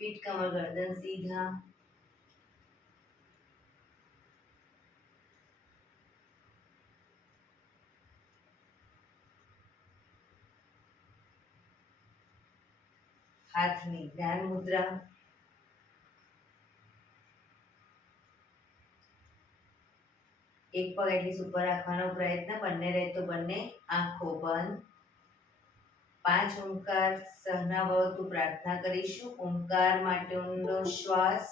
पीठ कमर गर्दन सीधा। हाथनी ध्यान मुद्रा। एक पग एटलीस्ट ऊपर રાખવાનો પ્રયત્ન, બંને રહે તો બંને આંખો બંધ। 5 ઓમકાર સહના ભવતુ પ્રાર્થના કરીશું। ઓમકાર માટે ઊંડો શ્વાસ।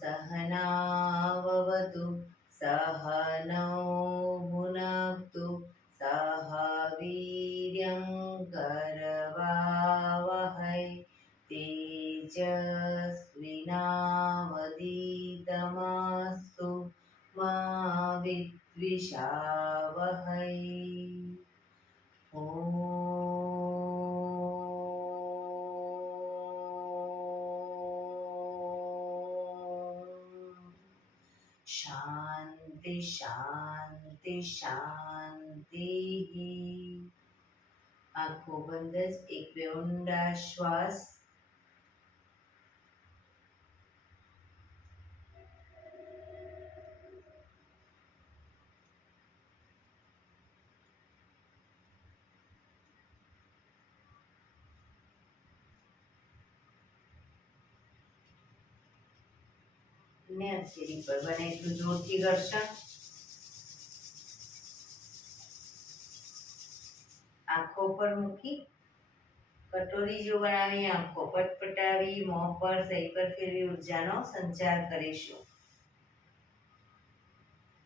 सहनाववतु सहनौ भुनक्तु सह वीर्यं करवावहै तेजस्विनावधीतमस्तु मा विद्विषावहै। शांति शांति शांति। आंखों बंद। एक બે ઊંડા શ્વાસ। ને હથેળી પર બને એટલું જોરથી ઘર્ષણ। આંખો પર મૂકી કટોરી જો બનાવી આંખો પટપટાવી મોં પર સહી પર ફેરવી ઉર્જાનો સંચાર કરીશું।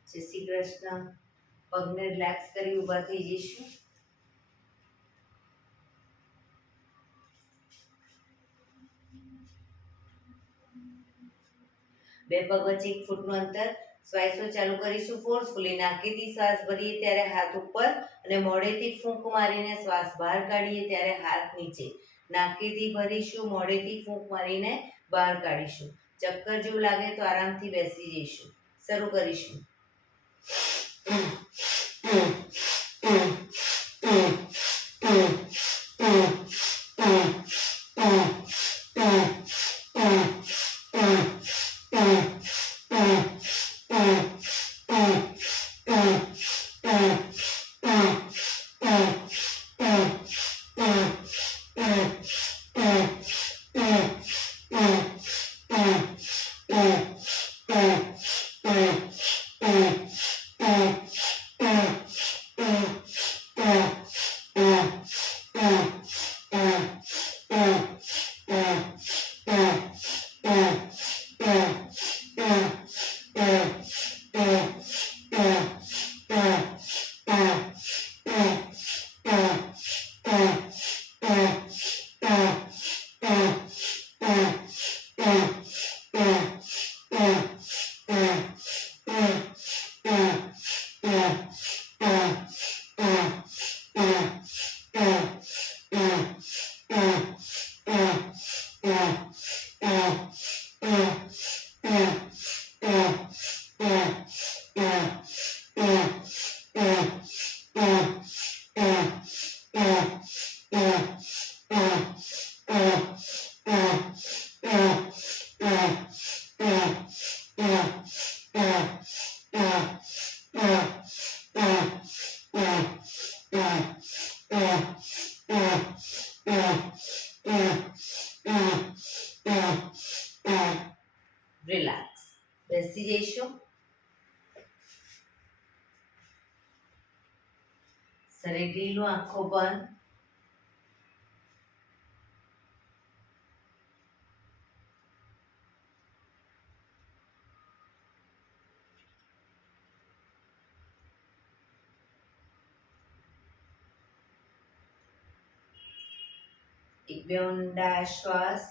જય શ્રી કૃષ્ણ। પગને રિલેક્સ કરી ઊભા થઈ જઈશું। બે પગ વચ્ચે 1 ફૂટનું અંતર। શ્વાસો ચાલુ કરીશું ફોર્સફુલી। નાકેથી શ્વાસ ભરીએ ત્યારે હાથ ઉપર અને મોઢેથી ફૂંક મારીને શ્વાસ બહાર કાઢીએ ત્યારે હાથ નીચે। નાકેથી ભરીશું, મોઢેથી ફૂંક મારીને બહાર કાઢીશું। ચક્કર જેવું લાગે તો આરામથી બેસી જઈશું। શરૂ કરીશું। રિલેક્સ. બેસી જઈશું. શરીર ઢીલું, આંખો બંધ. એક બે ઊંડા શ્વાસ.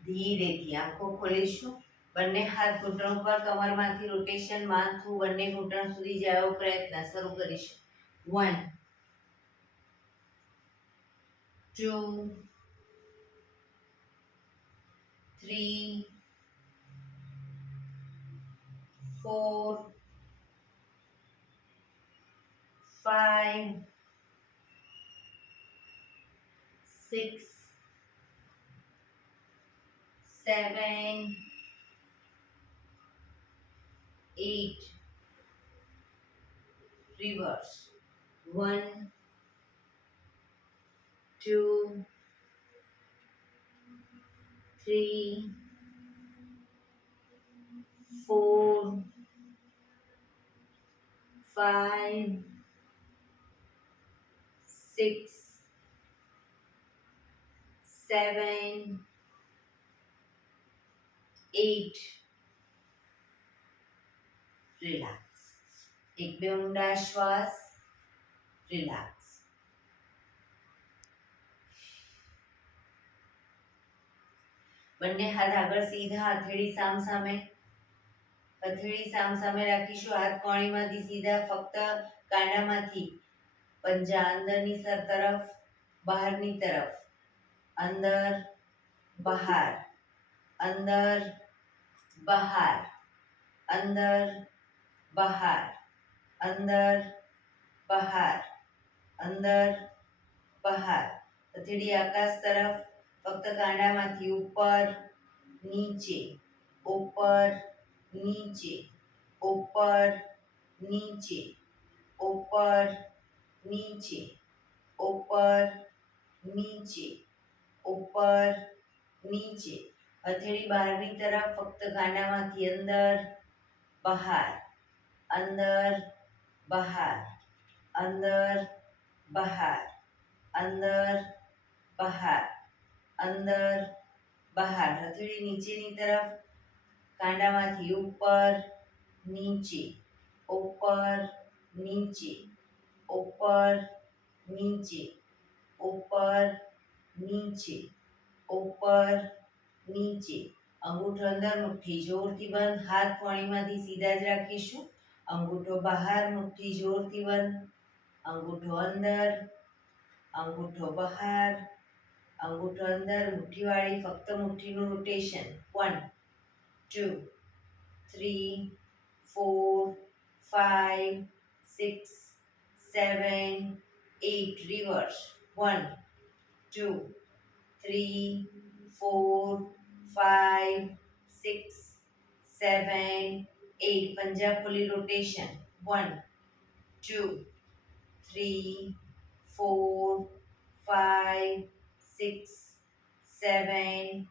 ધીરેથી આંખો ખોલીશું. બંને હાથ ઘૂંટણ પર, કમરમાંથી રોટેશન, માથું બંને ઘૂંટણ સુધી જાય એવો પ્રયત્ન શરૂ કરીશું. 1 2 3 4 5 6 7 8 reverse 1 2 3 4 5 6 7 8 રિલેક્સ. એક બે ઊંડા શ્વાસ. રિલેક્સ. બંને હાથ આગળ સીધા, હથેળી સામ સામે. હથેળી સામ સામે રાખીશું. હાથ કોણીમાંથી સીધા, ફક્ત કાંડામાંથી પંજા અંદરની તરફ, બહારની તરફ. અંદર બહાર, અંદર બહાર, અંદર બહાર, અંદર બહાર, અંદર બહાર. હથેળી આકાશ તરફ, ફક્ત કાંડામાંથી ઉપર નીચે, ઉપર નીચે, ઉપર નીચે, ઉપર નીચે, ઉપર નીચે, ઉપર નીચે. હથેળી બહારની તરફ, ફક્ત કાંડામાંથી અંદર બહાર, અંદર બહાર, અંદર બહાર, અંદર બહાર, અંદર બહાર. હથેળી નીચેની તરફ, કાંડામાંથી ઉપર નીચે, ઉપર નીચે, ઉપર નીચે, ઉપર નીચે, ઉપર નીચે. અંગૂઠો અંદર, મુઠ્ઠી જોરથી બંધ. હાથ કોણીમાંથી સીધા જ રાખીશું. અંગૂઠો બહાર, મુઠ્ઠી જોરથી બંધ. અંગૂઠો અંદર, અંગૂઠો બહાર, અંગૂઠો અંદર. મુઠ્ઠીવાળી ફક્ત મુઠ્ઠીનું રોટેશન. 1 2 3 4 5 6 7 8 રિવર્સ 1 2 3 4 5 6 7 8 પંજા ખોલી રોટેશન 1 2 3 4 5 6 7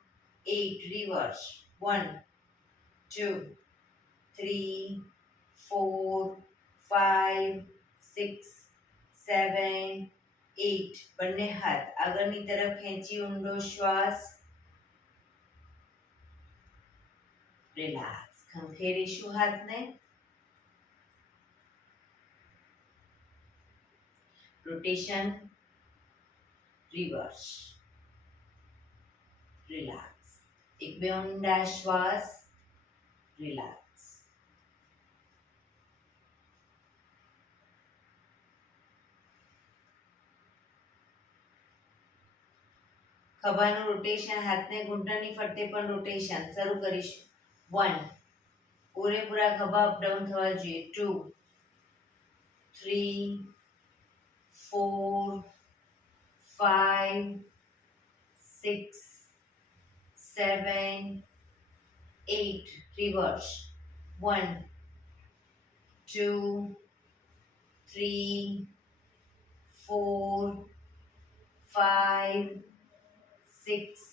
8 reverse 1 2 3 4 5 6 7 8 બંને હાથ આગળની તરફ ખેંચી ઊંડો શ્વાસ રિલેક્સ ખંખેરીશું હાથને રોટેશન રિવર્સ, રિલેક્સ. એક બે ઊંડા શ્વાસ, રિલેક્સ. ખભાનું રોટેશન, હાથને ઘૂંટણની ફરતે પણ રોટેશન શરૂ કરીશું. 1, પૂરેપૂરા ખભા અપડાઉન થવા જોઈએ. 2, 3, 4, 5, 6, 7, 8. રિવર્સ. 1, 2, 3, 4, 5, 6,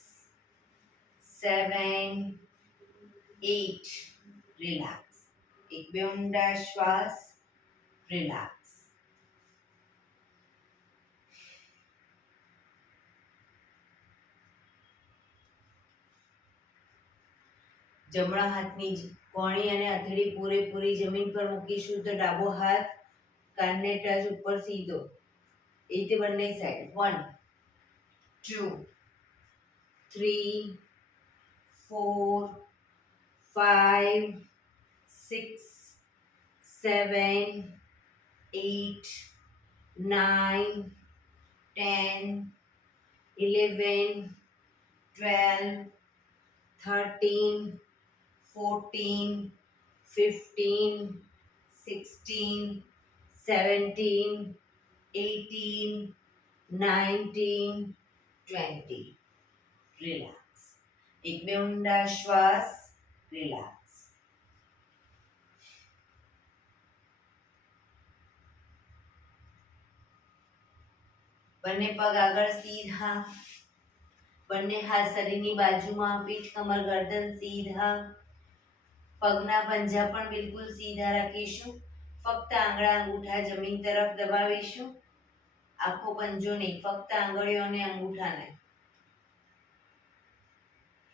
7, 8. રિલેક્સ. એક બે ઊંડા શ્વાસ, રિલેક્સ. જમણા હાથની કોણી અને હથેળી પૂરેપૂરી જમીન પર મૂકીશું તો ડાબો હાથ કાનને ટચ ઉપર સીધો. એ રીતે બંને સાઈડ. 1, 2, 3, 4, 5, 6, 7, 8, 9, 10, 11, 12, 13, 14, 15, 16, 17, 18, 19, 20. રિલેક્સ. એક બે ઊંડા શ્વાસ, રિલેક્સ. બંને પગ આગળ સીધા, બંને હાથ શરીરની બાજુમાં, પીઠ કમર ગરદન સીધા. પગના પંજા પણ બિલકુલ સીધા રાખીશું. ફક્ત આંગળા અંગૂઠા જમીન તરફ દબાવીશું. આખો પંજો નહીં, ફક્ત આંગળીઓ અને અંગૂઠાને.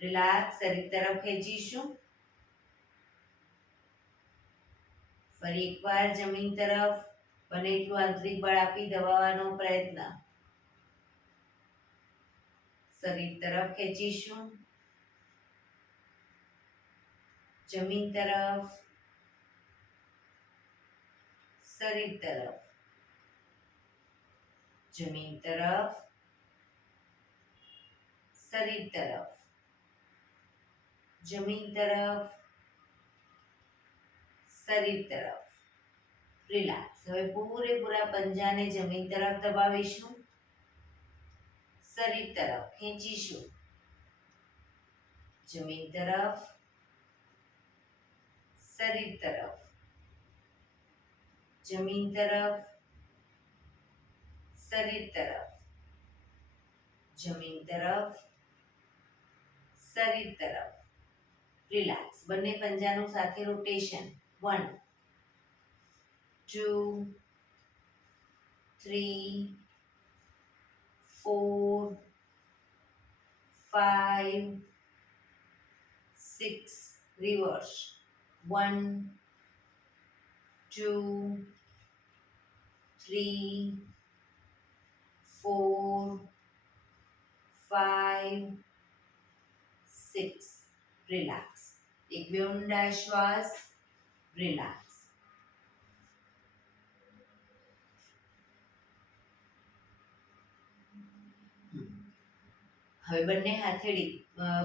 રિલેક્સ. શરીર તરફ ખેંચીશું. ફરી એકવાર જમીન તરફ બને એટલું આંતરિક બળ આપી દબાવવાનો પ્રયત્ન. શરીર તરફ ખેંચીશું. જમીન તરફ, શરીર તરફ, જમીન તરફ, શરીર તરફ, જમીન તરફ, શરીર તરફ. રિલેક્સ. હવે પૂરેપૂરા પંજાને જમીન તરફ દબાવીશું. શરીર તરફ ખેંચીશું. જમીન તરફ, શરીર તરફ, જમીન તરફ, શરીર તરફ, જમીન તરફ, શરીર તરફ. રિલેક્સ. બંને પંજાનું સાથે રોટેશન. 1, 2, 3, 4, 5, 6. રિવર્સ. 1, 2, 3, 4, 5, 6. રિલેક્સ. એક બે ઊંડા શ્વાસ, રિલેક્સ. હવે બંને હાથેળી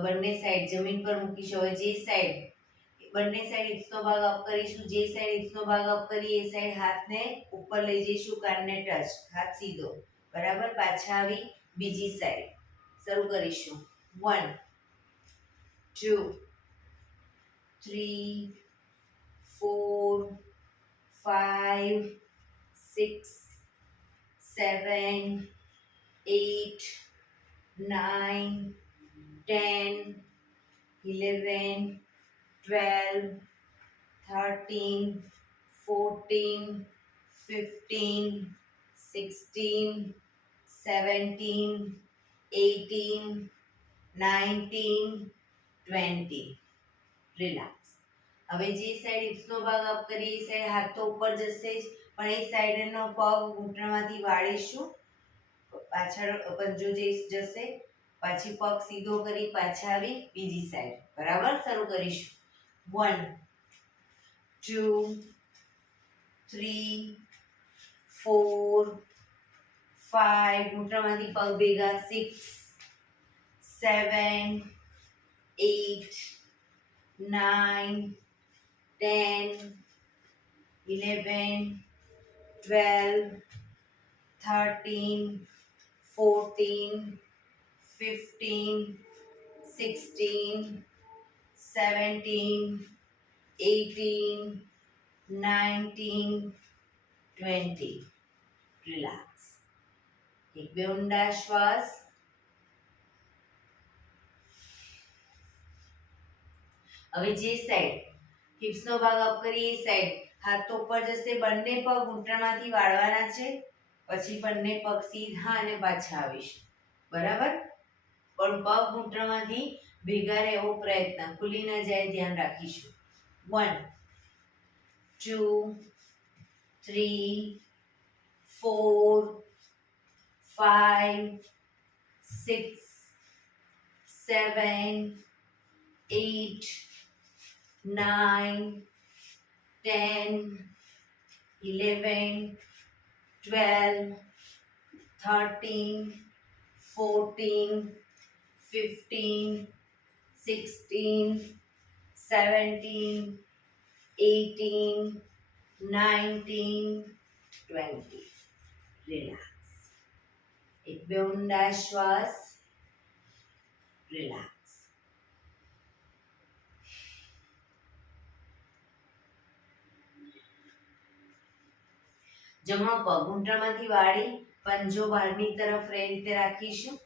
બંને સાઈડ જમીન પર મૂકીશું. હવે જે સાઈડ બંને સાઈડ હિપ્સનો ભાગ અપ કરીશું. જે સાઈડ હિપ્સનો ભાગ અપ કરીએ એ સાઈડ હાથને ઉપર લઈ જઈશું, કાનને ટચ, હાથ સીધો. બરાબર. પાછા આવી બીજી સાઈડ શરૂ કરીશું. 1, 2, 3, 4, 5, 6, 7, 8, 9, 10, 11, 12, 13, 14, 15, 16, 17, 18, 19, 20. રિલેક્સ. હવે જે સાઈડ હિપ્સનો ભાગ અપ કરીએ એ સાઈડ હાથ તો ઉપર જશે જ, પણ એ સાઈડનો પગ ઘૂંટણમાંથી વાળીશું. પાછળ પંજો જશે, પાછી પગ સીધો કરી પાછા આવી બીજી સાઈડ. બરાબર, શરૂ કરીશું. 1 2 3 4 5, ઘૂંટણમાંથી પગ ભેગા, 6 7 8 9 10 11 12 13 14 15 16 17 18 19 20. રિલેક્સ. એક બે ઊંડા શ્વાસ. હવે જે સાઈડ હિપ્સનો ભાગ અપ કરીએ એ સાઈડ હાથ ઉપર જશે, બંને પગ ઘૂંટણમાંથી વાળવાના છે, પછી બંને પગ સીધા અને પાછા આવીશું. બરાબર, પણ પગ ઘૂંટણમાંથી ભેગા રહે એવો પ્રયત્ન, ખુલી ન જાય ધ્યાન રાખીશું. 1 2 3 4 5 6 7 8 9 10 11 12 13 14 15 16 17 18 19 20. રિલેક્સ. એક બે ઊંડા શ્વાસ. રિલેક્સ. જમણો પગ ઘૂંટણમાંથી વાળી પંજો બહારની તરફ એ રીતે રાખીશું.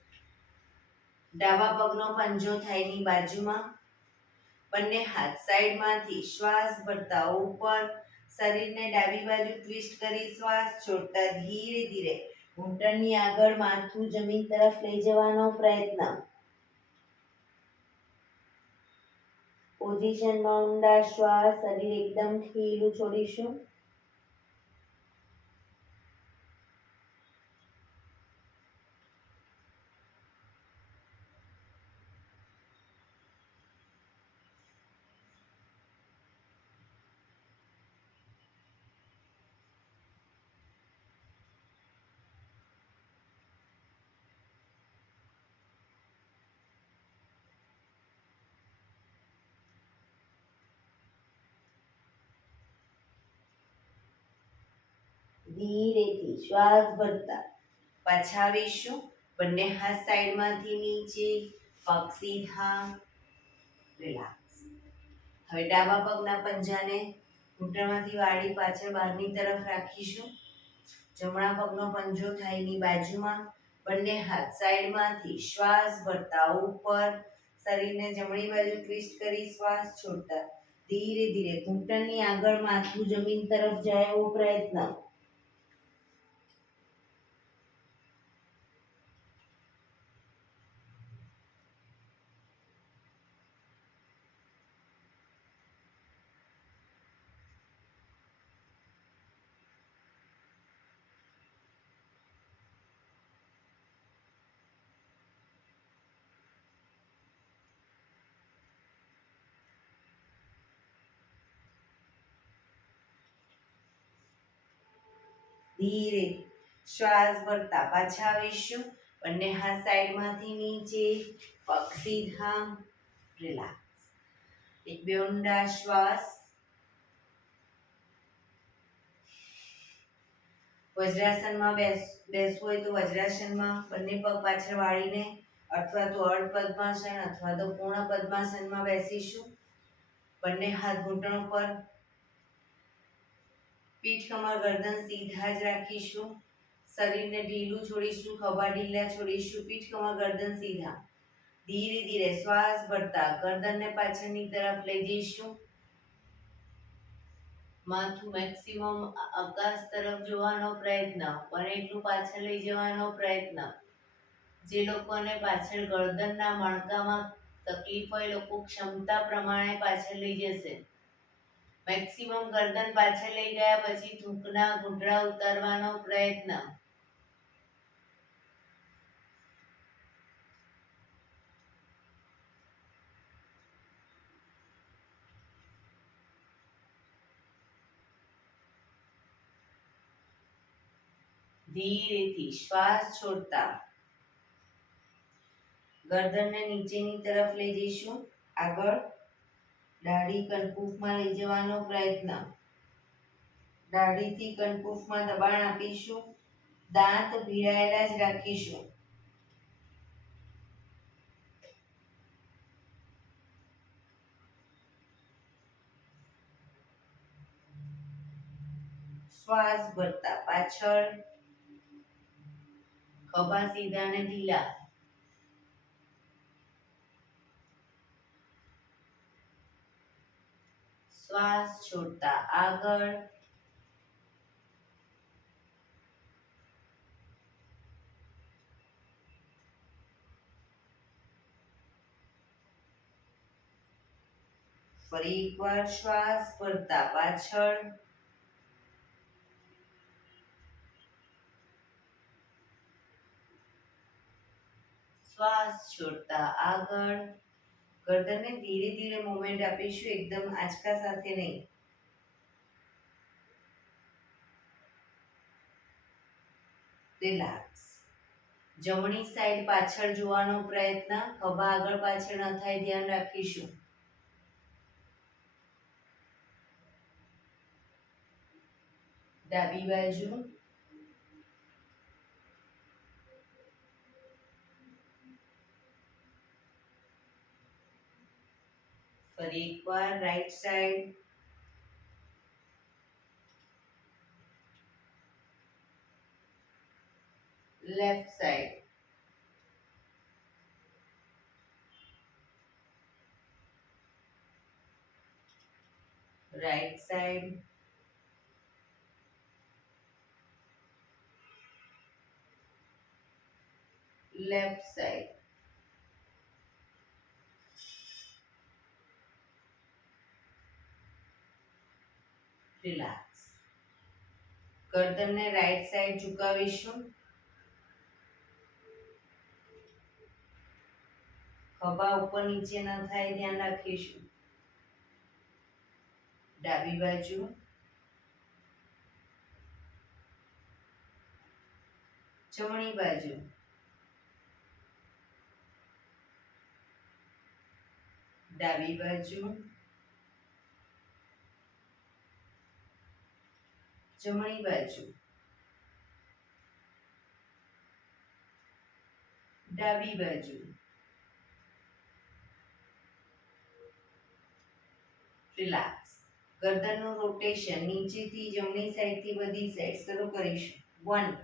ડાબા પગનો પંજો થાઈની બાજુમાં. બંને હાથ સાઈડમાંથી શ્વાસ ભરતા ઉપર, શરીરને ડાબી બાજુ ટ્વિસ્ટ કરી શ્વાસ છોડતા ધીરે ધીરે ઘૂંટણની આગળ માથું જમીન તરફ લઈ જવાનો પ્રયત્ન. પોઝિશનમાં ઊંડા શ્વાસ, શરીર એકદમ ઢીલું છોડીશું. ધીરેથી શ્વાસ ભરતા પાછા આવીશું. બંને હાથ સાઈડમાંથી નીચે, પગ સીધા. રિલેક્સ. હવે ડાબા પગના પંજાને ઘૂંટણમાંથી વાળી પાછળ બહારની તરફ રાખીશું. જમણા પગનો પંજો થાઈની બાજુમાં. બંને હાથ સાઈડમાંથી શ્વાસ ભરતા ઉપર, શરીરને જમણી બાજુ ટ્વિસ્ટ કરી શ્વાસ છોડતા ધીરે ધીરે ઘૂંટણની આગળ માથું જમીન તરફ જાય એવો પ્રયત્ન. ધીરે શ્વાસ ભરતા પાછા આવીશું. બંને હાથ સાઈડમાંથી નીચે, પગ સીધા. રિલેક્સ. એક બે ઊંડા શ્વાસ. વજ્રાસનમાં બેસવું હોય તો વજ્રાસનમાં બંને પગ પાછળ વાળીને, અથવા તો અર્ધ પદ્માસન અથવા તો પૂર્ણ પદ્માસનમાં બેસીશું. બંને હાથ ઘૂંટણો પર, પીઠ કમર ગરદન સીધા જ રાખીશું. શરીરને ઢીલું છોડીશું, ખભા ઢીલા છોડીશું, પીઠ કમર ગરદન સીધા. ધીરે ધીરે શ્વાસ ભરતા ગરદનને પાછળની તરફ લઈ જઈશું. માથું મેક્સિમમ આકાશ તરફ જોવાનો પ્રયત્ન, બને એટલું પાછળ લઈ જવાનો પ્રયત્ન. જે લોકોને પાછળ ગરદનના મણકામાં તકલીફ હોય, લોકો ક્ષમતા પ્રમાણે પાછળ લઈ જશે. મેક્સિમમ ગરદન પાછળ લઈ ગયા પછી થૂંકના ઘૂંટડા ઉતારવાનો પ્રયત્ન. ધીરેથી શ્વાસ છોડતા ગરદનને નીચેની તરફ લઈ જઈશું. આગળ દાઢી કનકુફમાં લઈ જવાનો પ્રયત્ન. દાઢીથી કનકુફમાં દબાણ આપીશું. દાંત ભીડાયેલા જ રાખીશું. શ્વાસ ભરતા પાછળ, ખભા સીધા અને ઢીલા. શ્વાસ છોડતા આગળ, ફરી એકવાર શ્વાસ ભરતા પાછળ, શ્વાસ છોડતા આગળ. ગરદનને ધીરે ધીરે મૂવમેન્ટ આપીશું, એકદમ આંચકા સાથે નહીં. રિલેક્સ. જમણી સાઈડ પાછળ જોવાનો પ્રયત્ન. ખભા આગળ પાછળ ન થાય ધ્યાન રાખીશું. ડાબી બાજુ, ફરી એકવાર right side, left side, right side, left side. Relax. ગરદનને રાઈટ સાઈડ ઝુકાવીશું. ખભા ઉપર નીચે ન થાય ધ્યાન રાખીશું. ડાબી બાજુ, જમણી બાજુ, ડાબી બાજુ, જમણી બાજુ, ડાબી બાજુ. રિલેક્સ. ગરદનનું રોટેશન નીચેથી જમણી સાઈડથી બધી સાઈડ શરૂ કરીશું. 1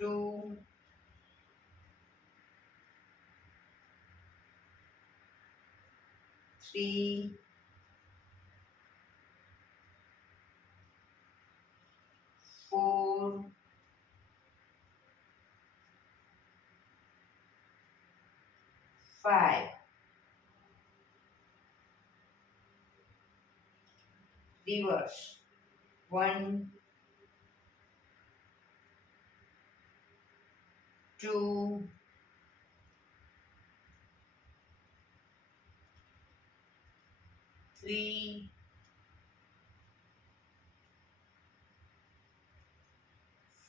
2 3 4 5. Reverse. 1 2 3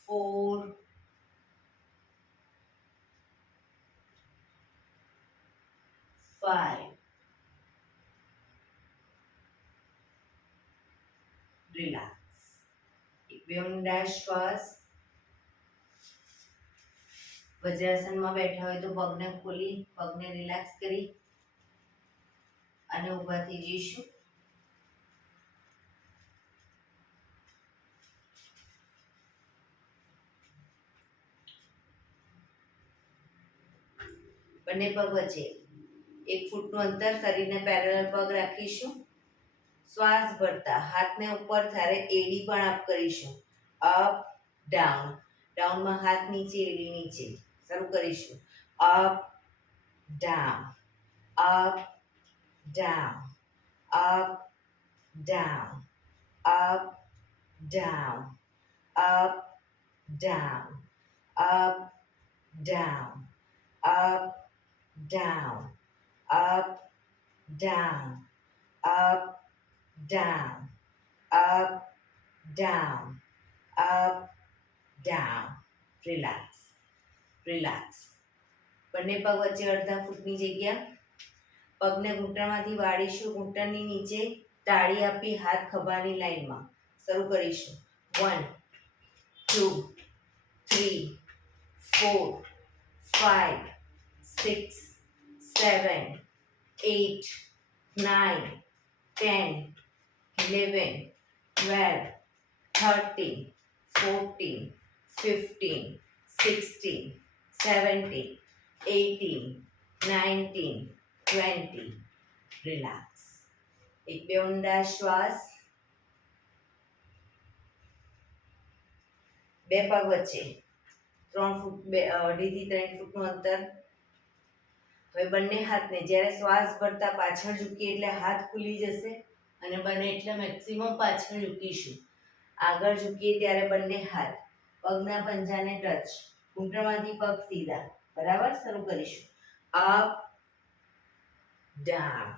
4 5. રિલેક્સ. એક બે ઊંડા શ્વાસ. વજ્રાસનમાં બેઠા હોય તો પગને ખોલી, પગને રિલેક્સ કરી અને ઊભા થઈ જઈશું. બંને પગ વચ્ચે 1 ફૂટનું અંતર, શરીરને પેરેલલ પગ રાખીશું. શ્વાસ ભરતા હાથને ઉપર ત્યારે એડી પણ અપ કરીશું. Up down. ડાઉનમાં હાથ નીચે, એડી નીચે. શરૂ કરીશું. Up down, up down, up down, up down, up down, up down, up, down, up, down, up, down, up, down, up, down. Relax, relax. બંને પગ વચ્ચે અડધા ફૂટની જગ્યા. પગને ઘૂંટણમાંથી વાળીશું, ઘૂંટણની નીચે તાળી આપી હાથ ખભાની લાઈનમાં. શરૂ કરીશું. 1 2 3 4 5 6 7 8 9 10 11 12 13 14 15 16 17 18 19 20. Relax. એક બે ઊંડા શ્વાસ. બે પગ વચ્ચે 3 ફૂટ 2.5 થી 3 ફૂટનું અંતર. હવે બંને હાથને જ્યારે શ્વાસ ભરતા પાછળ ઝૂકીએ એટલે હાથ ખુલી જશે અને બને એટલે મેક્સિમમ પાછળ ઝૂકીશું. આગળ ઝૂકીએ ત્યારે બંને હાથ પગના પંજાને ટચ, ઘૂંટણમાંથી પગ સીધા. બરાબર. શરૂ કરીશું. Up, down,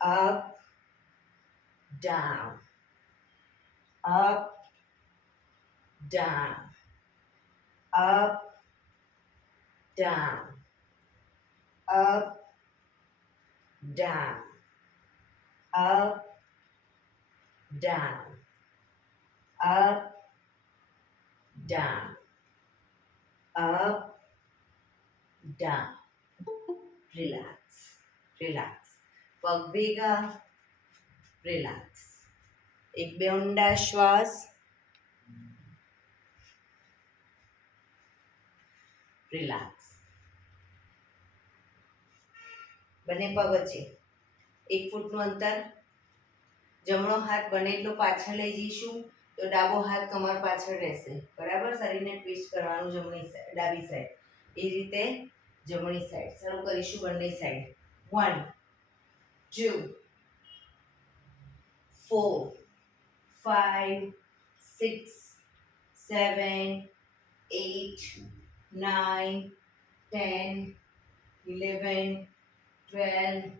up, down, up, down, up, down, up, down, up, down, up, down, up, down. Relax, relax. પગ ભેગા. રિલેક્સ. એક બે ઊંડા શ્વાસ. રિલેક્સ. બંને પગ વચ્ચે 1 ફૂટનું અંતર. જમણો હાથ બને એટલો પાછળ લઈ જઈશું તો ડાબો હાથ કમર પાછળ રહેશે. બરાબર. શરીરને ટ્વિસ્ટ કરવાનું જમણી સાઈડ, ડાબી સાઈડ. એ રીતે જમણી સાઈડ. શરૂ કરીશું બંને સાઈડ. 1 2 4 5 6 7 8 9 10 11 12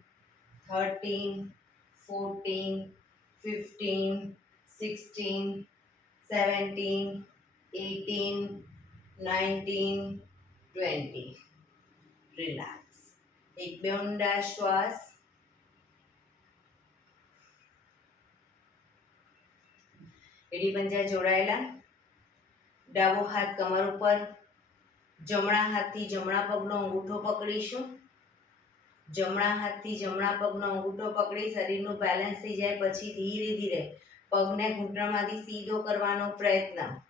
13 14 15 16 17 18 19 20. રિલેક્સ. એક બે ઊંડા શ્વાસ. એડી પંજા જોડાયેલા. ડાબો હાથ કમર ઉપર. જમણા હાથથી જમણા પગનો અંગૂઠો પકડીશું. જમણા હાથથી જમણા પગનો અંગૂઠો પકડી શરીરનું બેલેન્સ થઈ જાય પછી ધીરે ધીરે પગને ઘૂંટણમાંથી સીધો કરવાનો પ્રયત્ન.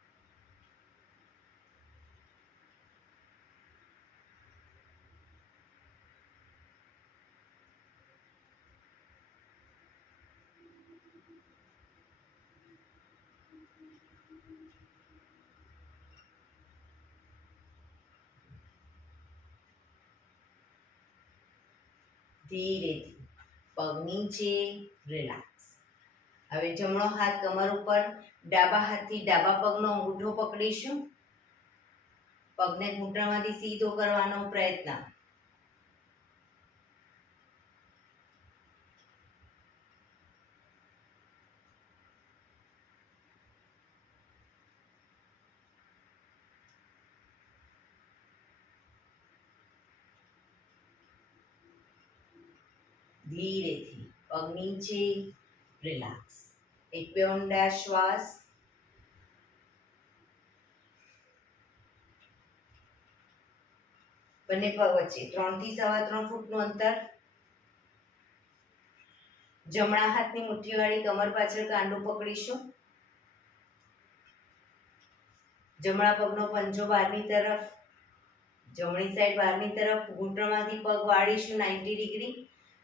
ધીરેથી પગ નીચે. રિલેક્સ. હવે જમણો હાથ કમર ઉપર. ડાબા હાથથી ડાબા પગનો અંગૂઠો પકડીશું. પગને ઘૂંટણમાંથી સીધો કરવાનો પ્રયત્ન. ધીરેથી પગ નીચે. રિલેક્સ. એક બે ઊંડા શ્વાસ. બંને પગ વચ્ચે 3 થી 3.25 ફૂટનું અંતર. જમણા હાથની મુઠ્ઠીવાળી કમર પાછળ કાંડું પકડીશું. જમણા પગનો પંજો બહારની તરફ. જમણી સાઈડ બહારની તરફ. ઘૂંટણમાંથી પગ વાળીશું 90 ડિગ્રી.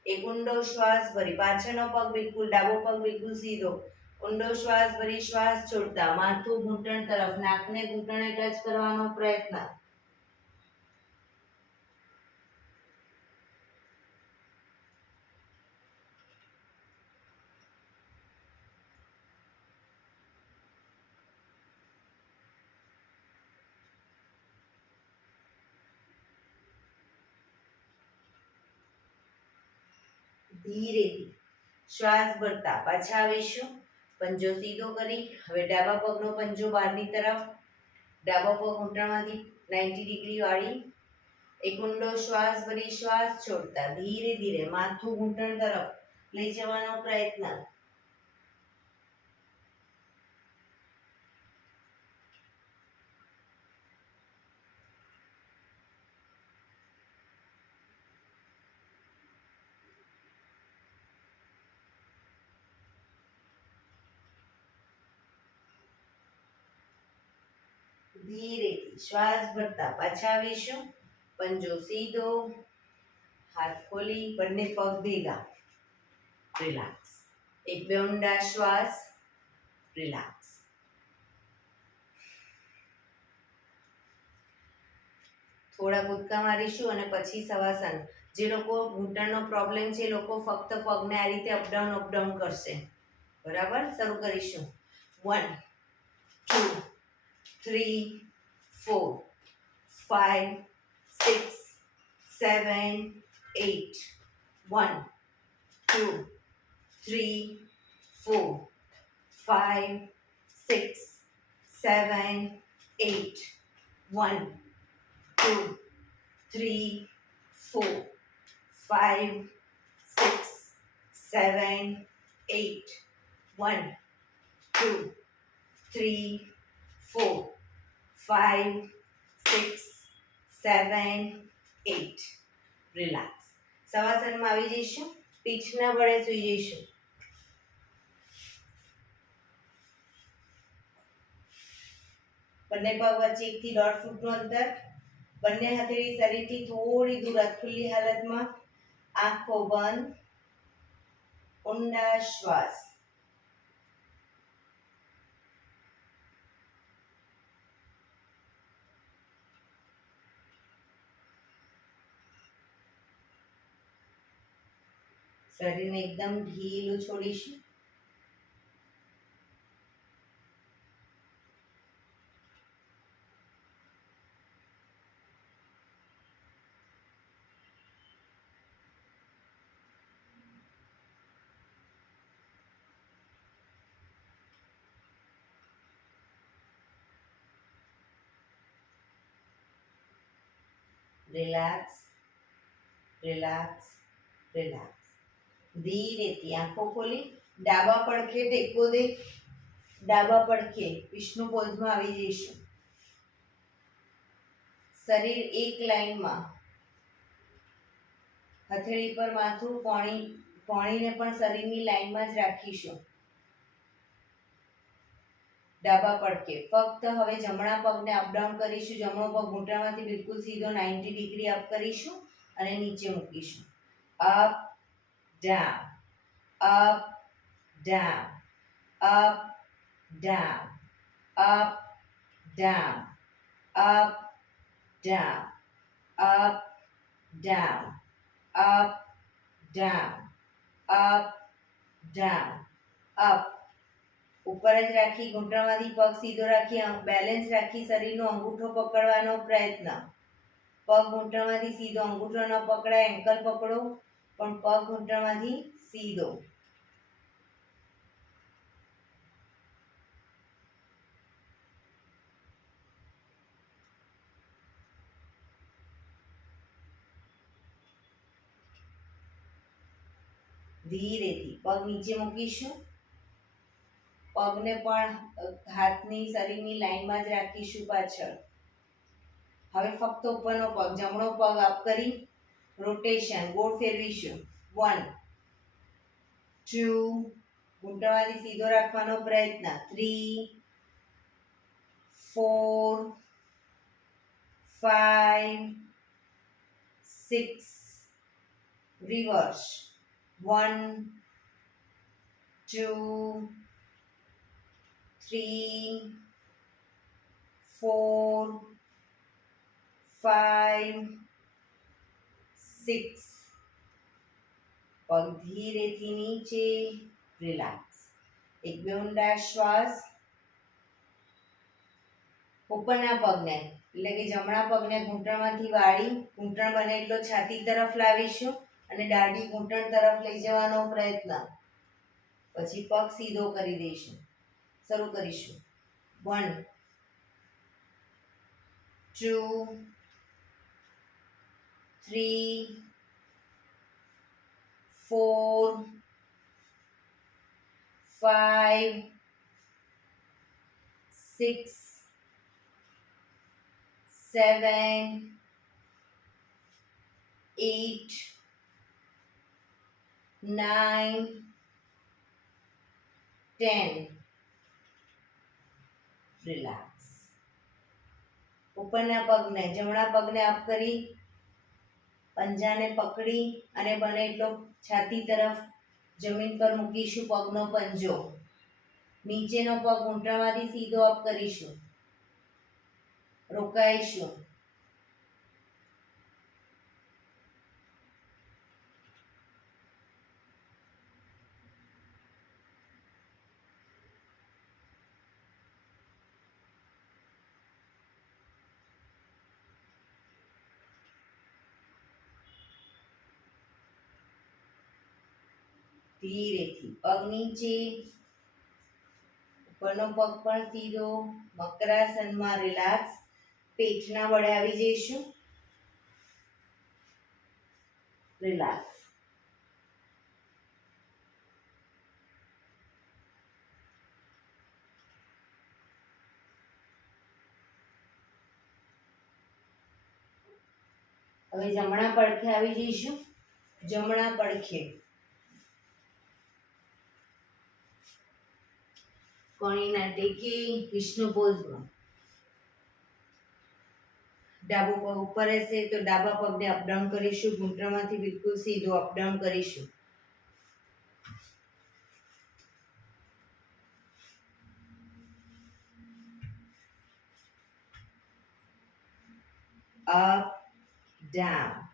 એક ઊંડો શ્વાસ ભરી પાછળનો પગ બિલકુલ, ડાબો પગ બિલકુલ સીધો. ઊંડો શ્વાસ ભરી શ્વાસ છોડતા માથું ઘૂંટણ તરફ, નાકને ઘૂંટણે ટચ કરવાનો પ્રયત્ન. ધીરેથી શ્વાસ ભરતા પાછા આવીશું. પંજો સીધો કરી હવે ડાબા પગનો પંજો બહારની તરફ, ડાબા પગ ઘૂંટણમાંથી 90 ડિગ્રી વાળી. એક ઊંડો શ્વાસ ભરી શ્વાસ છોડતા ધીરે ધીરે માથું ઘૂંટણ તરફ લઈ જવાનો પ્રયત્ન. ધીરેથી શ્વાસ ભરતા પાછા આવીશું. પંજો સીધો, હાથ ખોલી, બંને પગ ભેગા, રિલેક્સ. એક બે ઊંડા શ્વાસ, રિલેક્સ. થોડા કૂદકા મારીશું અને પછી શવાસન. જે લોકો ઘૂંટણનો પ્રોબ્લેમ છે એ લોકો ફક્ત પગને આ રીતે અપડાઉન કરશે. બરાબર, શરૂ કરીશું. 1 2 3 4 5 6 7 8 1 2 3 4 5 6 7 8 1 2 3 4 5 6 7 8 1 2 3 4 5 6 7 8. રિલેક્સ. શવાસનમાં આવી જઈશું. પીઠના બળે સૂઈ જઈશું. બંને પગ વચ્ચે 1 થી 1.5 ફૂટનું અંતર. બંને હથેળી શરીરથી થોડી દૂર ખુલ્લી હાલતમાં. આંખો બંધ. ઊંડા શ્વાસ. શરીરને એકદમ ઢીલું છોડીશું. Relax, relax, relax. ધીરેથી આંખો ખોલી ડાબા પડખે ટેકો દે. ડાબા પડખે વિષ્ણુ પોઝમાં આવી જઈશું. શરીર એક લાઈનમાં. હથેળી પર માથું, કોણીને પણ શરીરની લાઈનમાં જ રાખીશું. ડાબા પડખે ફક્ત હવે જમણા પગને અપડાઉન કરીશું. જમણો પગ ઘૂંટણમાંથી બિલકુલ સીધો 90 ડિગ્રી અપ કરીશું અને નીચે મૂકીશું. Up down, up down, up down, up down, up down, up down, up down, up down, up. ઉપર જ રાખી ઘૂંટણમાંથી પગ સીધો રાખી બેલેન્સ રાખી શરીરનો અંગૂઠો પકડવાનો પ્રયત્ન. પગ ઘૂંટણમાંથી સીધો, અંગૂઠો ન પકડાય, એન્કલ પકડો પણ પગ ઘૂંટણમાંથી સીધો. ધીરેથી પગ નીચે મૂકીશું. પગને પણ હાથની શરીરની લાઈનમાં જ રાખીશું પાછળ. હવે ફક્ત ઉપરનો પગ, જમણો પગ અપ કરી રોટેશન ગોળ ફેરવીશું. 1 2 ઘૂંટણમાંથી સીધો રાખવાનો પ્રયત્ન. 3 4 5 6 રિવર્સ. 1 2 3 4 5 6. પગ ધીરેથી નીચે. રિલેક્સ. એક બે ઊંડા શ્વાસ. ઉપરના પગને એટલે કે જમણા પગને ઘૂંટણમાંથી વાળી ઘૂંટણ બને એટલો છાતી તરફ લાવીશું અને દાઢી ઘૂંટણ તરફ લઈ જવાનો પ્રયત્ન. પછી પગ સીધો કરી દઈશું. શરૂ કરીશું. 1 2 3 4 5 6 7 8 9 10. રિલેક્સ. ઉપરના પગને જમણા પગને અપ કરી પંજાને પકડી અને બને એટલો છાતી તરફ જમીન પર મૂકીશું. પગનો પંજો નીચેનો પગ ઘૂંટણમાંથી સીધો અપ કરીશું. રોકાઈશું. ધીરેથી પગ નીચે, ઉપરનો પગ પણ સીધો. મકરાસનમાં રિલેક્સ. પેટના બળે આવી જઈશું. રિલેક્સ. હવે જમણા પડખે આવી જઈશું. જમણા પડખે કણીના ટેકે વિષ્ણુ પોઝમાં. ડાબો પગ ઉપર હશે તો ડાબા પગને અપડાઉન કરીશું. ઘૂંટણમાંથી બિલકુલ સીધો અપડાઉન કરીશું. up down,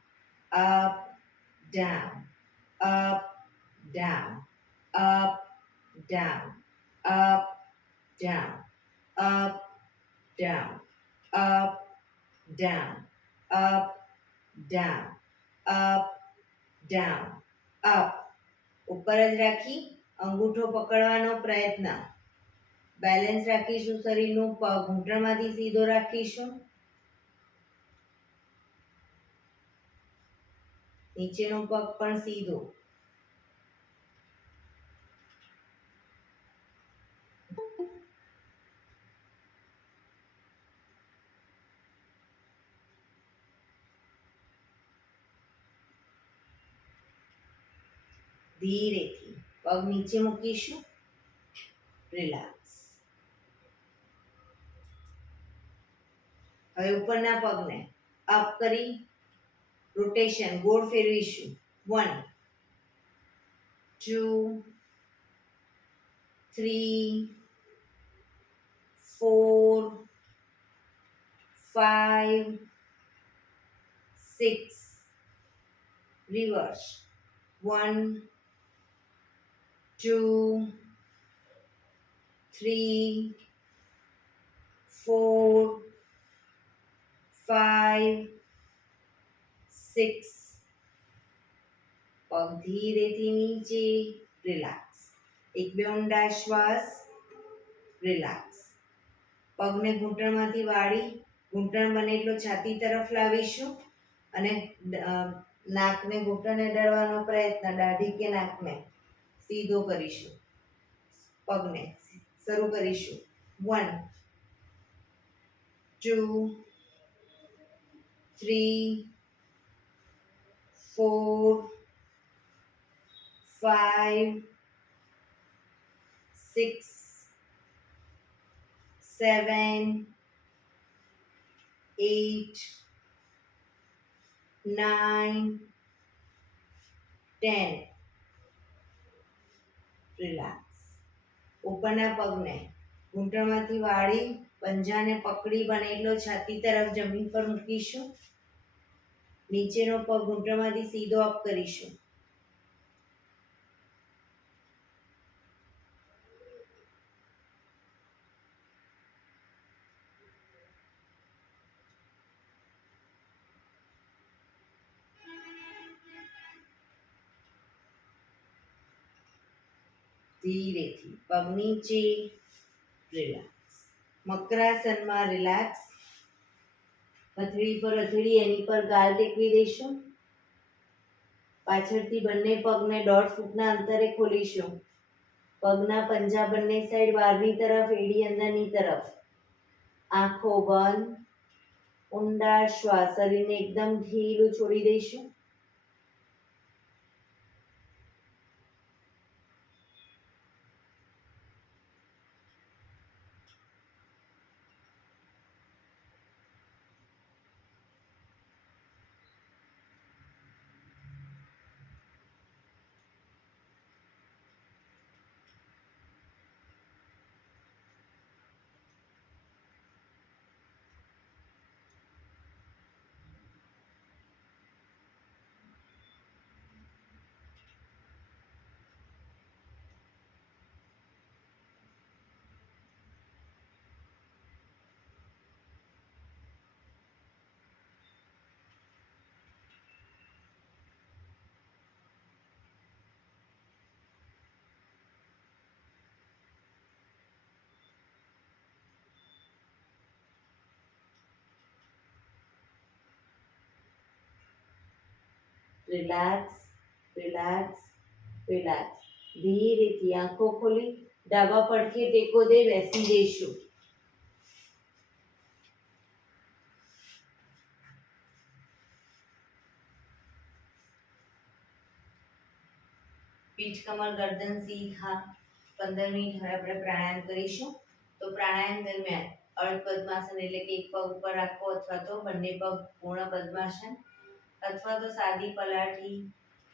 up down, up down, up down, up down, up down, up down, up down, up down, up. ઉપર જ રાખી અંગૂઠો પકડવાનો પ્રયત્ન. બેલેન્સ રાખીશું. શરીરનું પગ ઘૂંટણમાંથી સીધો રાખીશું. નીચેનો પગ પણ સીધો. ધીરેથી પગ નીચે મૂકીશું. રિલેક્સ. હવે ઉપરના પગને અપ કરી રોટેશન ગોળ ફેરવીશું. 1 2 3 4 5 6. રિવર્સ. 1 2 3 4 5 6. પગ ધીરેથી નીચે. રિલેક્સ. એક બે ઊંડા શ્વાસ. રિલેક્સ. પગને ઘૂંટણમાંથી વાળી ઘૂંટણ બને એટલો છાતી તરફ લાવીશું અને નાકને ઘૂંટણને અડાડવાનો પ્રયત્ન. દાઢી કે નાકને સીધો કરીશું. પગને શરૂ કરીશું. 1 2 3 4 5 6 7 8 9 10. રિલેક્સ. ઉપરના પગને ઘૂંટણમાંથી વાળી પંજાને પકડી બને એટલો છાતી તરફ જમીન પર મૂકીશું. નીચેનો પગ ઘૂંટણમાંથી સીધો અપ કરીશું. ધીરેથી પગ નીચે, રિલેક્સ. મકરાસનમાં રિલેક્સ. હથેળી પર હથેળી, એની પર ગાલ ટેકવી દઈશું. પાછળથી બંને પગને 1.5 ફૂટના અંતરે ખોલીશું. પગના પંજા બંને સાઈડ બહારની તરફ, એડી અંદરની તરફ. આંખો બંધ. ઊંડા શ્વાસ, શરીરને એકદમ ઢીલું છોડી દઈશું. Relax, relax, relax. ધીરેથી આંખો ખોલી ડાબા પડખે ટેકો દે બેસી જઈશું. પીઠ કમર ગરદન સીધા. 15 મિનિટ હવે આપણે પ્રાણાયામ કરીશું. તો પ્રાણાયામ દરમિયાન અર્ધ પદ્માસન એટલે કે એક પગ ઉપર રાખો, અથવા તો બંને પગ પૂર્ણ પદ્માસન, અથવા તો સાદી પલાઠી,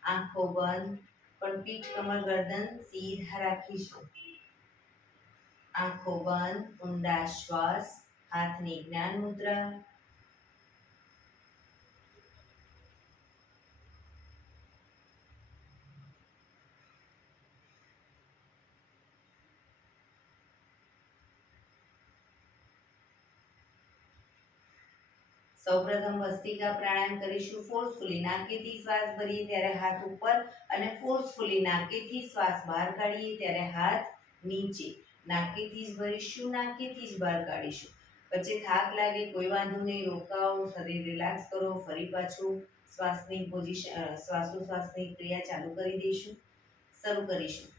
આંખો બંધ, પણ પીઠ કમર ગરદન સીધા રાખીશું. આંખો બંધ, ઊંડા શ્વાસ, હાથની જ્ઞાન મુદ્રા. સૌપ્રથમ ભસ્ત્રિકા પ્રાણાયામ કરીશું. ફોર્સફુલી નાકેથી શ્વાસ ભરીએ ત્યારે હાથ ઉપર, અને ફોર્સફુલી નાકેથી શ્વાસ બહાર કાઢીએ ત્યારે હાથ નીચે. નાકેથી જ ભરીશું, નાકેથી જ બહાર કાઢીશું. વચ્ચે થાક લાગે કોઈ વાંધો નહીં, રોકાઓ, શરીર રિલેક્સ કરો, ફરી પાછું શ્વાસની પોઝિશન, શ્વાસોશ્વાસની ક્રિયા ચાલુ કરી દઈશું. શરૂ કરીશું.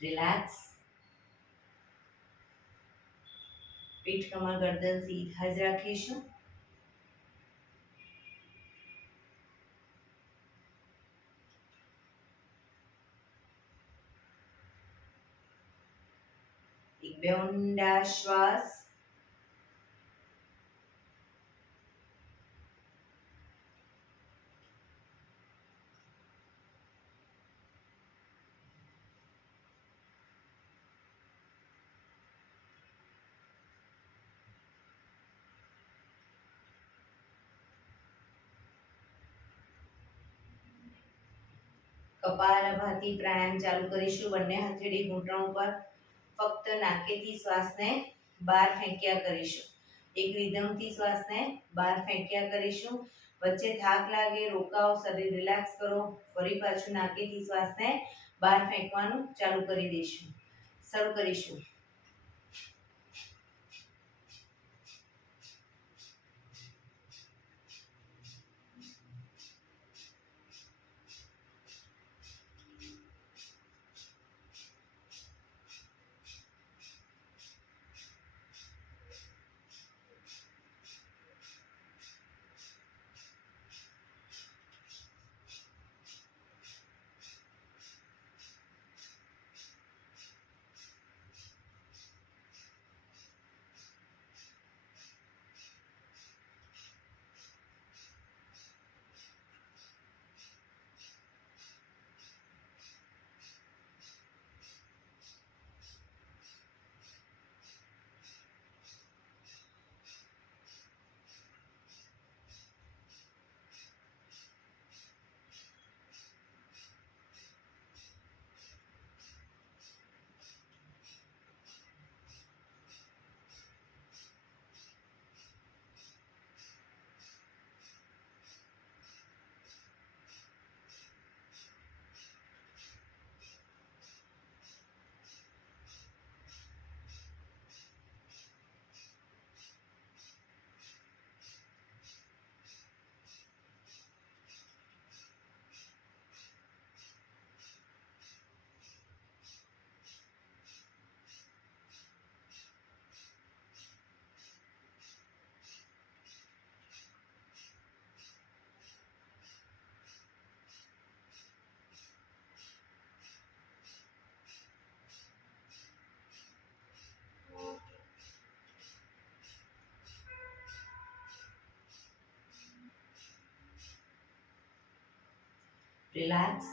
રિલેક્સ. પીઠ કમર ગરદન સીધા જ રાખીશું. એક બે ઊંડા શ્વાસ. કપાલભાતિ પ્રાણાયામ ચાલુ કરીશું. બંને હથેળી ઘૂંટણ ઉપર. ફક્ત નાકેથી શ્વાસને બહાર ફેંક્યા કરીશું. એક રિધમથી શ્વાસને બહાર ફેંક્યા કરીશું. વચ્ચે થાક લાગે, રોકાઓ, શરીર રિલેક્સ કરો, ફરી પાછું નાકેથી શ્વાસને બહાર ફેંકવાનું ચાલુ કરી દઈશું. શરૂ કરીશું. રિલેક્સ.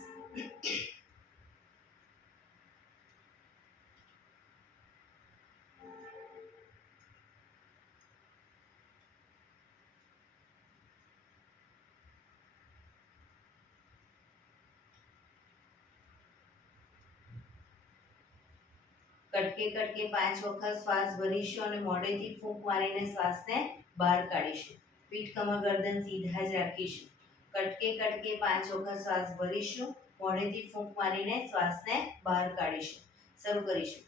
કટકે કટકે 5 વખત શ્વાસ ભરીશું અને મોઢેથી ફૂંક મારીને શ્વાસને બહાર કાઢીશું. પીઠ કમર ગરદન સીધા જ રાખીશું. કટકે કટકે 5 વખત શ્વાસ ભરીશું, મોઢેથી ફૂંક મારીને શ્વાસને બહાર કાઢીશું. શરૂ કરીશું.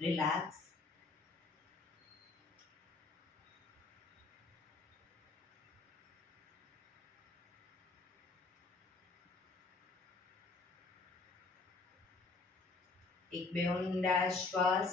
રિલેક્સ. એક બે ઊંડા શ્વાસ.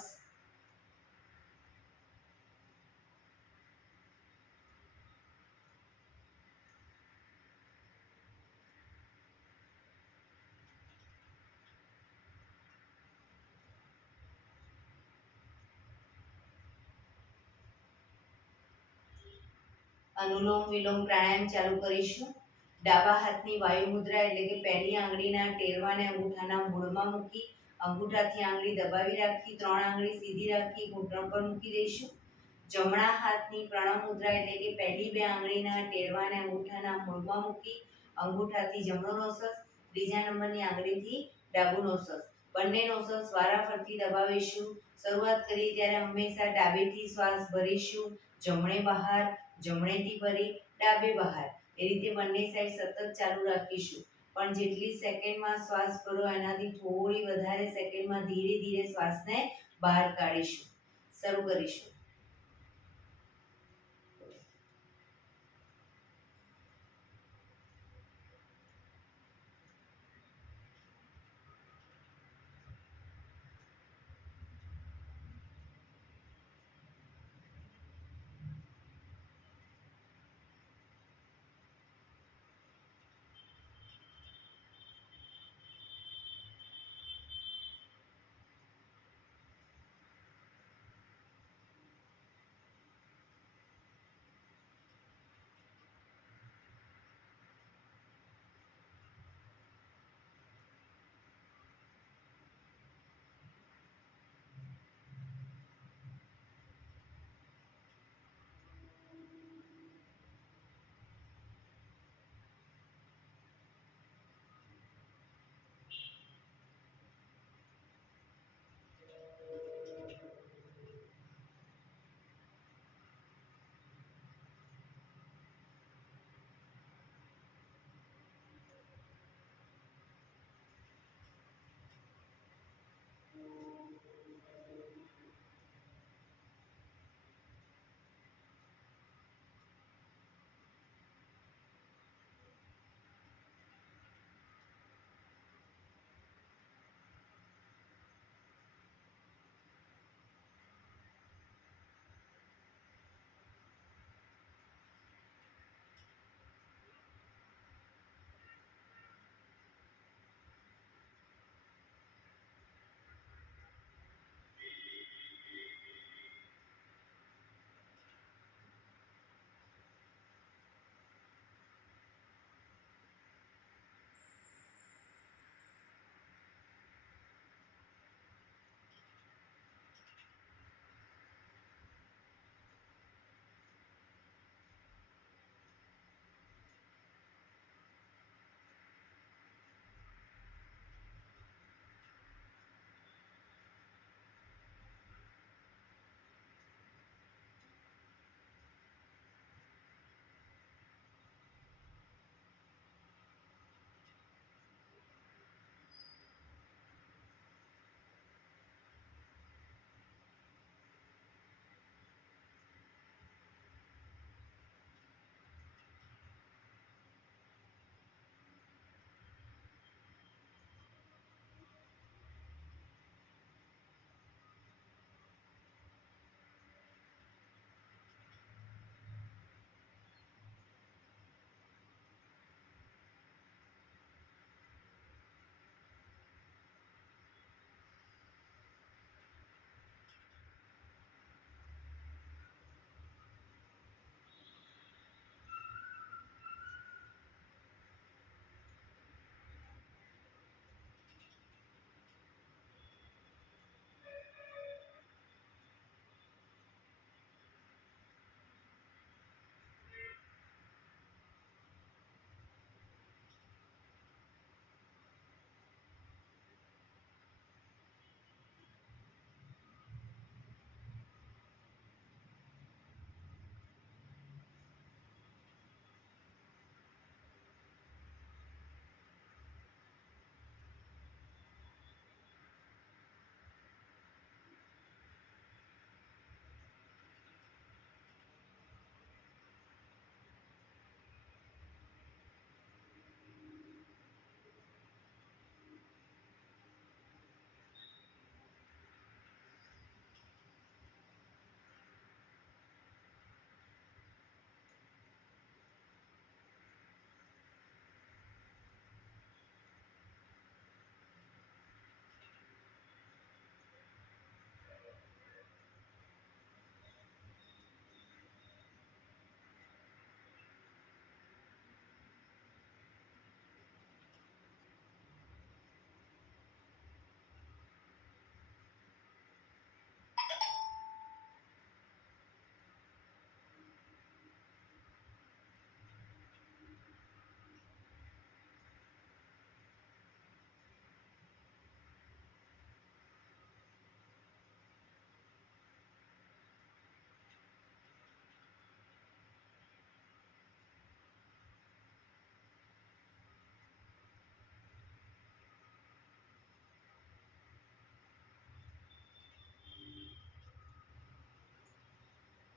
અનુલોમ વિલોમ પ્રાણાયામ ચાલુ કરીશું. ડાબા હાથની વાયુ મુદ્રા એટલે કે પહેલી આંગળીના ટેરવાને અંગૂઠાના મૂળમાં મૂકી અંગૂઠાથી આંગળી દબાવી રાખી 3 આંગળી સીધી રાખી ઘૂંટણ પર મૂકી દઈશું. જમણા હાથની પ્રણવ મુદ્રા એટલે કે પહેલી 2 આંગળીના ટેરવાને અંગૂઠાના મૂળમાં મૂકી અંગૂઠાથી જમણો નોસસ, ત્રીજા નંબરની આંગળીથી ડાબુ નોસસ, બંને નોસસ વારાફરતી દબાવીશું. શરૂઆત કરી ત્યારે હંમેશા ડાબેથી શ્વાસ ભરીશું, જમણે બહાર, જમણેથી ભરી ડાબે બહાર, એ રીતે બંને સાઈડ સતત ચાલુ રાખીશું. પણ જેટલી સેકન્ડમાં શ્વાસ ભરો એનાથી થોડી વધારે સેકન્ડમાં ધીરે ધીરે શ્વાસને બહાર કાઢીશું. શરૂ કરીશું.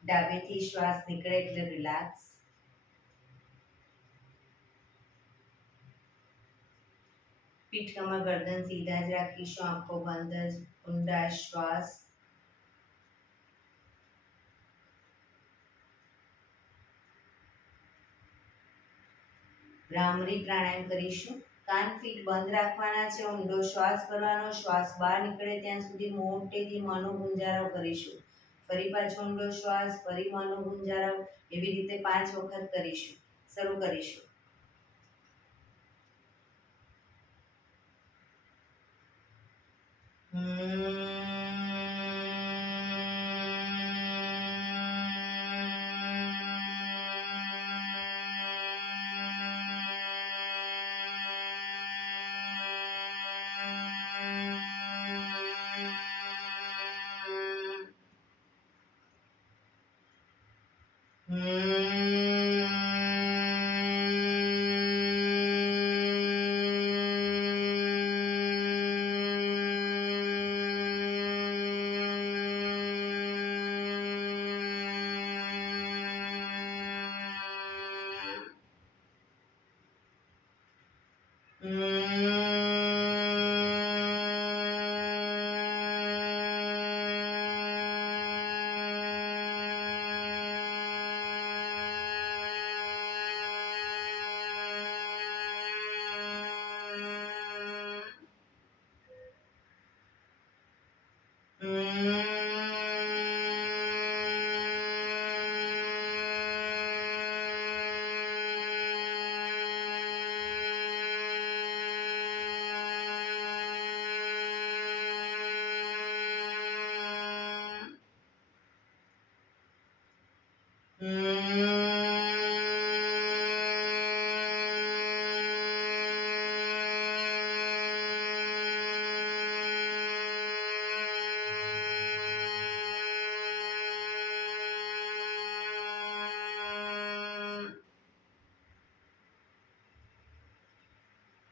ડાબેથી શ્વાસ નીકળે એટલે રિલેક્સ. પીઠ કમર ગરદન સીધા જ રાખીશું, આંખો બંધ જ. ઊંડા શ્વાસ. ભ્રામરી પ્રાણાયામ કરીશું. કાન ફીટ બંધ રાખવાના છે, ઊંડો શ્વાસ કરવાનો, શ્વાસ બહાર નીકળે ત્યાં સુધી મોટેથી મોંનો ગુંજારો કરીશું. ફરી પાછો ઊંડો શ્વાસ, ફરી મોંનો ગુંજારો, એવી રીતે 5 વખત કરીશું. શરૂ કરીશું.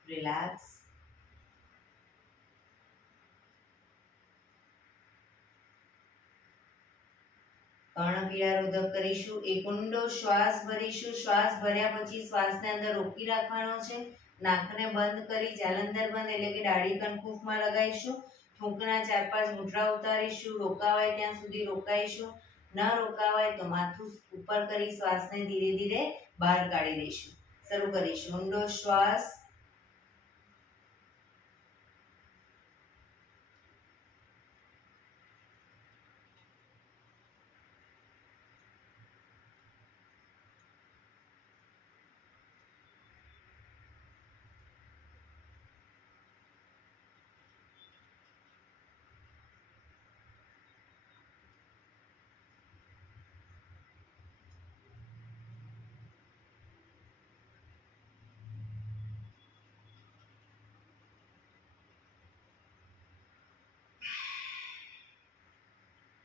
રિલેક્સ. કર્ણપીળારોધક કરીશું. એક ઊંડો શ્વાસ ભરીશું. શ્વાસ ભર્યા પછી શ્વાસને અંદર રોકી રાખવાનો છે. નાકને બંધ કરી જાલંધર બંધ એટલે કે દાઢી કનકુફમાં લગાવીશું. થૂંકના 4-5 મુઠ્ઠા ઉતારીશું. રોકાવાય ત્યાં સુધી રોકાઈશું. ન રોકાવાય તો માથું ઉપર કરી શ્વાસને ધીરે ધીરે બહાર કાઢી દઈશું. શરૂ કરીશું. ઊંડો શ્વાસ.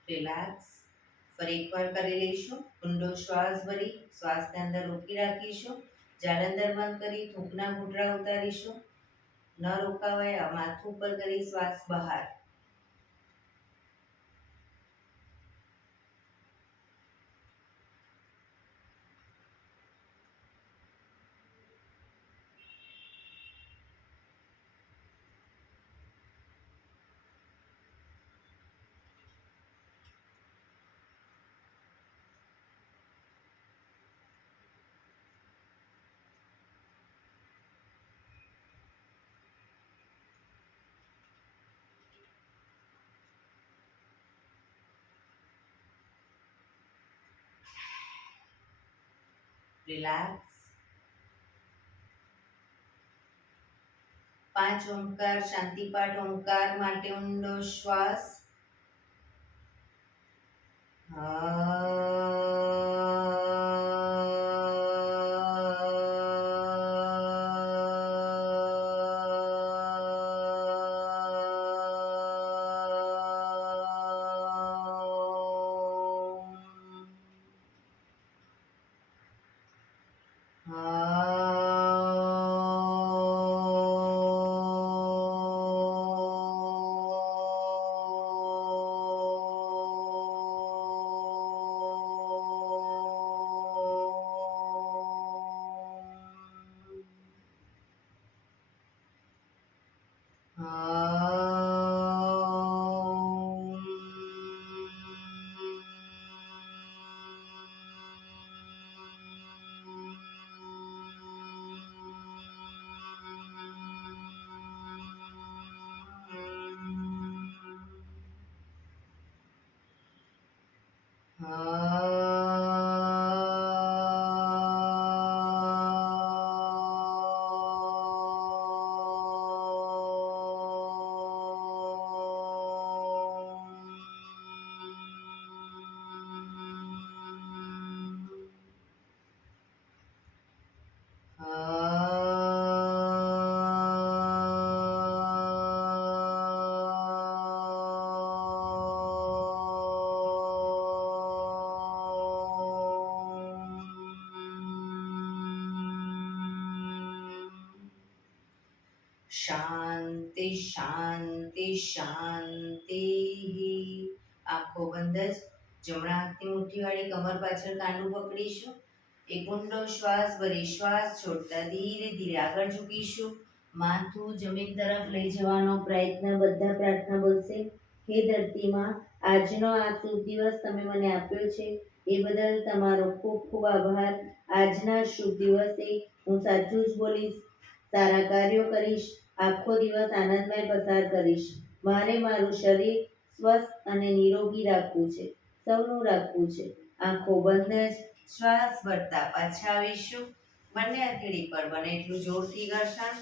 રિલેક્સ. ફરી એકવાર કરી લઈશું. ઊંડો શ્વાસ ભરી શ્વાસને અંદર રોકી રાખીશું. જાલંધર બંધ કરી થૂંકના ઘૂંટડા ઉતારીશું. ન રોકાવાય માથું ઉપર કરી શ્વાસ બહાર. રિલેક્સ. 5 ઓમકાર શાંતિપાઠ. ઓમકાર માટે ઊંડો શ્વાસ. શાંતિ શાંતિ શાંતિ. આંખો બંધ જ જમણા હાથની મુઠ્ઠીવાળી કમર પાછળ કાંડું પકડીશું. એક ઊંડો શ્વાસ ભરી શ્વાસ છોડતા ધીરે ધીરે આગળ ઝૂકીશું. માથું જમીન તરફ લઈ જવાનો પ્રયત્ન. બધા પ્રાર્થના બોલશે. હે ધરતીમાં, આજનો આ શુભ દિવસ તમે મને આપ્યો છે એ બદલ તમારો ખૂબ ખૂબ આભાર. આજના શુભ દિવસે હું સાચું જ બોલીશ, સારા કાર્યો કરીશ, આખો દિવસ આનંદમય પસાર કરીશ. મારે મારું શરીર સ્વસ્થ અને નિરોગી રાખવું છે, સૌનું રાખવું છે. આંખો બંધ જ શ્વાસ ભરતા પાછા આવીશું. બંને હથેળી પર બને એટલું જોરથી ઘર્ષણ.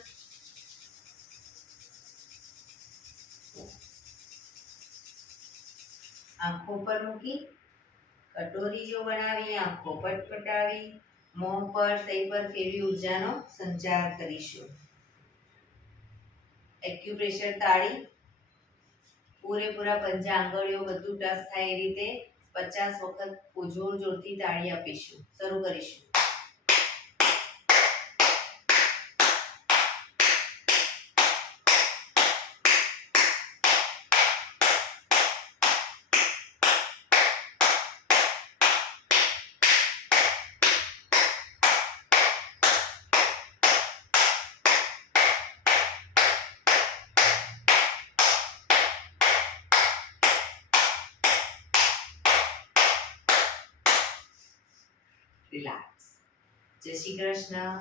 આંખો પર મૂકી કટોરી જો બનાવી આંખો પટપટાવી મોં પર સહી પર ફેરવી ઉર્જાનો સંચાર કરીશું. એક્યુપ્રેશર તાળી પૂરેપૂરા પંચાંગળીઓ બધું ટચ થાય એ રીતે 50 વખત જોર જોરથી તાળી આપીશું. શરૂ કરીશું. રિલેક્સ. જય શ્રી કૃષ્ણ.